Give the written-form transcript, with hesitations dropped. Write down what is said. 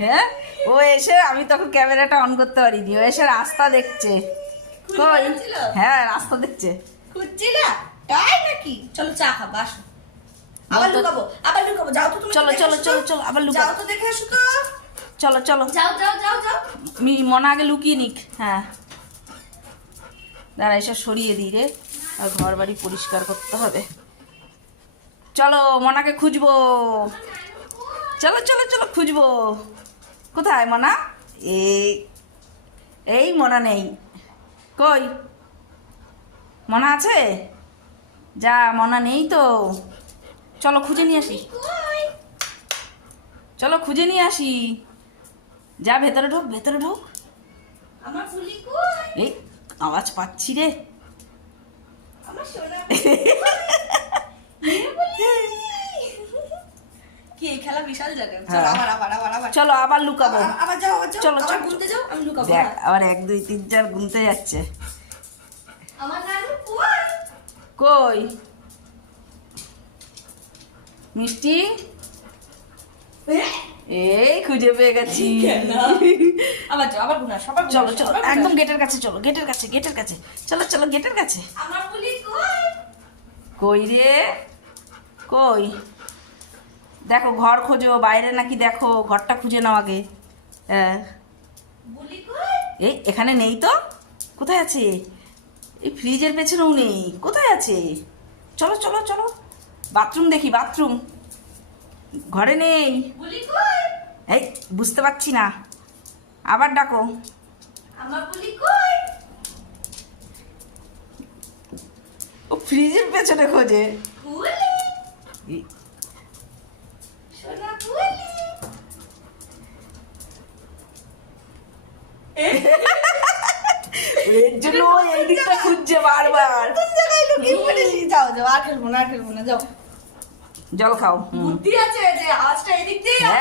হ্যাঁ, ও এসে আমি তখন ক্যামেরাটা অন করতে পারিনি, ও এসে রাস্তা দেখছে। কই? হ্যাঁ, রাস্তা দেখছে। খুঁজছিলা তাই নাকি? চলো চা খাবো, আসো। আবার লুকাবো, আবার লুকাবো। যাও তো তুমি। চলো চলো চলো চলো, আবার লুকাও। যাও তো দেখে আসো তো। চলো চলো, যাও যাও যাও যাও। মনে আগে লুকিয়ে নিক। হ্যাঁ, দাঁড়া, এসব সরিয়ে দিই রে, আর ঘর বাড়ি পরিষ্কার করতে হবে। চলো মনাকে খুঁজবো, চলো চলো চলো খুঁজবো। কোথায় মনা? এই মনা নেই। কই মনা আছে? যা, মনা নেই তো। চলো খুঁজে নিয়ে আসি, কই? চলো খুঁজে নিয়ে আসি। যা, ভেতরে ঢোক, ভেতরে ঢোক। আমার ফুলি কই? এই আওয়াজ পাচ্ছি রে। আমার সোনা কি এই খেলা বিশাল জায়গা। চলো আবার আবার আবার আবার। চলো আবার লুকাবো। আবার যাও, আবার যাও। চলো, আবার চলো। গুনতে যাও, আমি লুকাবো। দেখ, আবার 1 2 3 4 গুনতে যাচ্ছে। আমার নানু কই? কই মিষ্টি? এই খুঁজে পেয়ে গেছি। আবার যাও, আবার গুনা, সবার চলো চলো, একদম গেটের কাছে চলো, গেটের কাছে, গেটের কাছে। চলো চলো, গেটের কাছে। আমার ফুলি কই? কই রে, কই? দেখো, ঘর খোঁজো, বাইরে নাকি দেখো, ঘরটা খুঁজে নাও আগে। হ্যাঁ, বুলি কই? এই এখানে নেই তো। কোথায় আছে? এই ফ্রিজের পেছনেও নেই। কোথায় আছে? চলো চলো চলো, বাথরুম দেখি, বাথরুম। ঘরে নেই। বুলি কই? এই বুঝতে পারছি না, আবার ডাকো। আমার বুলি কই? ও ফ্রিজের পেছনে খোঁজে। বুলি এই, সোনা বুলি। এর জন্য ও এই দিকটা খুঁজছে বারবার। কোন জায়গায় লুকিয়ে পড়েছি? যাও যাও, আর খেলবো না, আর খেলবো না, যাও। জল খাও। বুদ্ধি আছে যে আওয়াজটা এদিক দিয়ে হ্যাঁ।